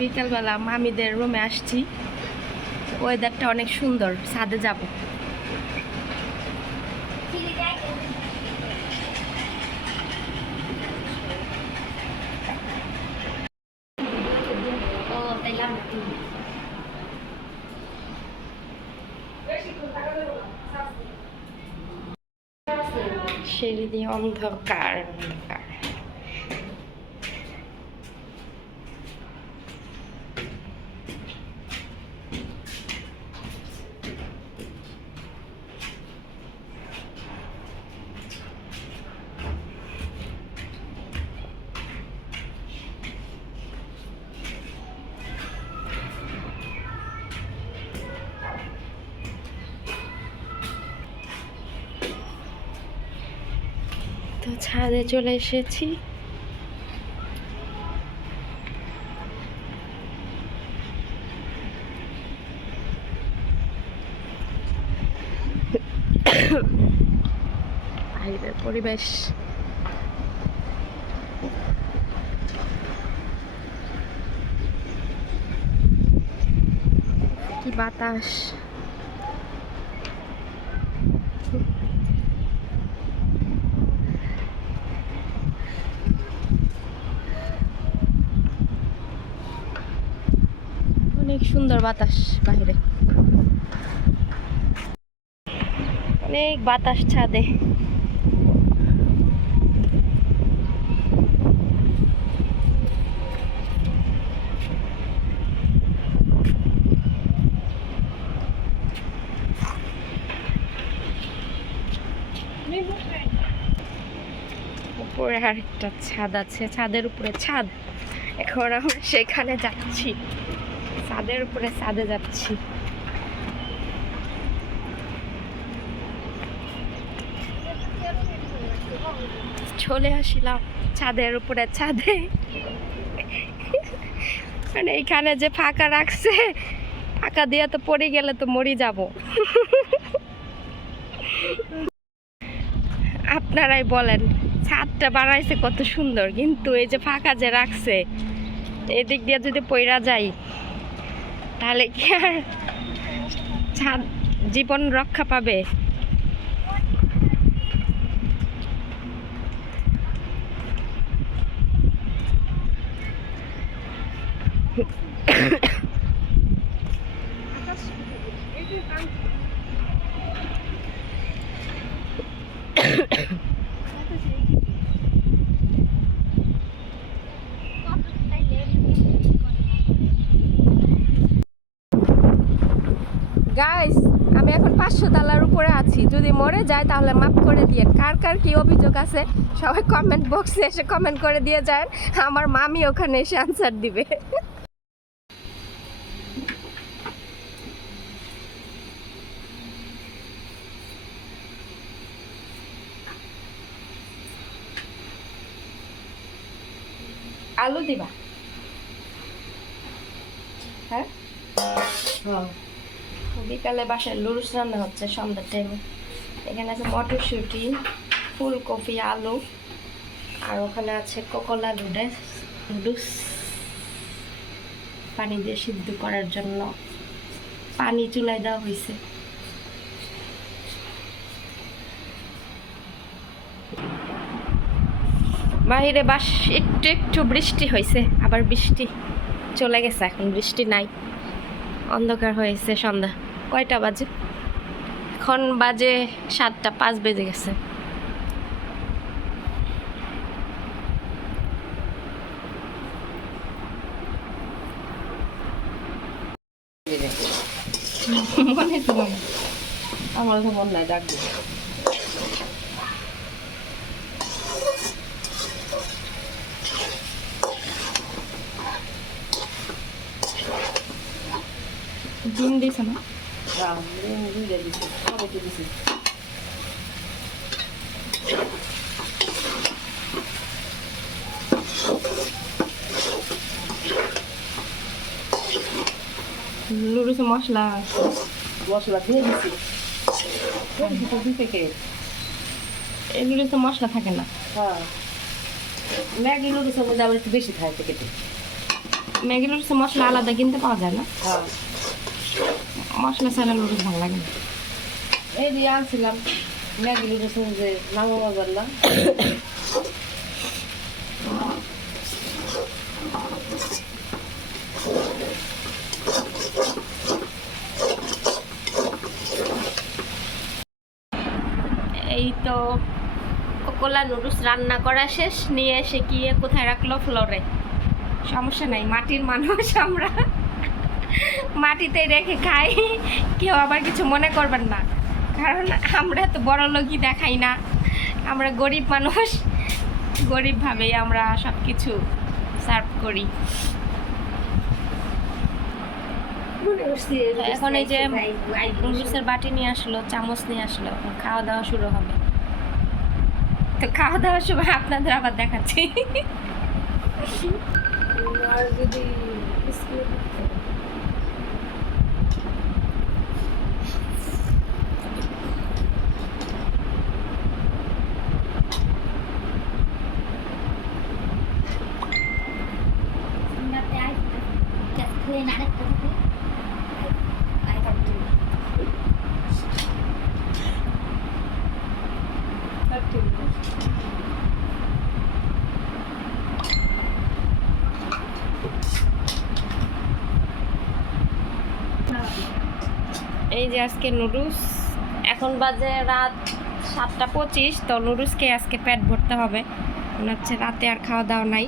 বিকালবেলা মামিদের রুমে আসছি, ওয়েদারটা অনেক সুন্দর, ছাদে যাব। সিঁড়ি দিয়ে অন্ধকার অন্ধকার। তো ছাদে চলে এসেছি। বাইরের পরিবেশ কি বাতাস! অনেক সুন্দর বাতাস বাইরে, অনেক বাতাস ছাদে। উপরে আরেকটা ছাদ আছে, ছাদের উপরে ছাদ। এখন আমরা সেখানে যাচ্ছি, ছাদের উপরে ছাদে যাচ্ছি। চলে আসিলাম ছাদের উপরে ছাদে। মানে এইখানে যে ফাঁকা রাখছে, ফাঁকা দিয়ে তো পড়ে গেলে তো মরে যাব। আপনারাই বলেন, ছাদটা বানাইছে কত সুন্দর, কিন্তু এই যে ফাঁকা যে রাখছে, এদিক দিয়ে যদি পইরা যাই তাহলে কি আর ছাদ জীবন রক্ষা পাবে? গাইস, আমি এখন 500 তলার উপরে আছি। যদি মরে যায় তাহলে মাফ করে দিয়ে। কার কার কি অভিযোগ আছে সবাই কমেন্ট বক্সে এসে কমেন্ট করে দিয়ে যান। আমার মামি ওখানে এসে আনসার দিবে। আলু দিবা? হ্যাঁ, বিকালে বাসায় লুরুস রান্না হচ্ছে সন্ধ্যার টাইমে। এখানে আছে মটরশুঁটি, ফুলকপি, আলু, আর ওখানে আছে কোকোলা নুডলস পানি দিয়ে সিদ্ধ করার জন্য পানি চুলায় দেওয়া হয়েছে। বাহিরে বাস একটু একটু বৃষ্টি হয়েছে, আবার বৃষ্টি চলে গেছে, এখন বৃষ্টি নাই, অন্ধকার হয়েছে। সন্ধ্যা কয়টা বাজে? এখন বাজে 7:05 বেজে গেছে। মনে তো মনে, আমার তো মনে নাই, ডাকবে। ডিম দিছে না? নুডলসে মশলা দিয়ে দিছি। এই নুডলসে মশলা থাকে না। হ্যাঁ, ম্যাগি নুডলসের মধ্যে আবার একটু বেশি খায় প্যাকেটে। ম্যাগি নুডলসে মশলা আলাদা কিনতে পাওয়া যায় না? হ্যাঁ মশলা ছাড়া নুডলস ভালো লাগে না। এই দিয়ে আনছিলাম ম্যাগি নুডলস যে মামা বাজারলাম। এই তো কোকোলা নুডলস রান্না করা শেষ, নিয়ে এসে গিয়ে কোথায় রাখলো? ফ্লোরে। সমস্যা নাই, মাটির মানুষ আমরা, মাটিতে রেখে খাই, কেউ আবার কিছু মনে করবেন না, কারণ আমরা তো বড় লোকই দেখাই না, আমরা গরিব মানুষ, গরিবভাবেই আমরা সব কিছু সার্ভ করি। এখন এই যে নুডলসের বাটি নিয়ে আসলো, চামচ নিয়ে আসলো, এখন খাওয়া দাওয়া শুরু হবে। তো খাওয়া দাওয়ার সময় আপনাদের আবার দেখাচ্ছি। আর যদি এই যে আজকে নুডলস, এখন বাজে রাত 7টা 25, তো নুডলস খেয়ে আজকে পেট ভরতে হবে, মনে হচ্ছে রাতে আর খাওয়া দাওয়া নাই।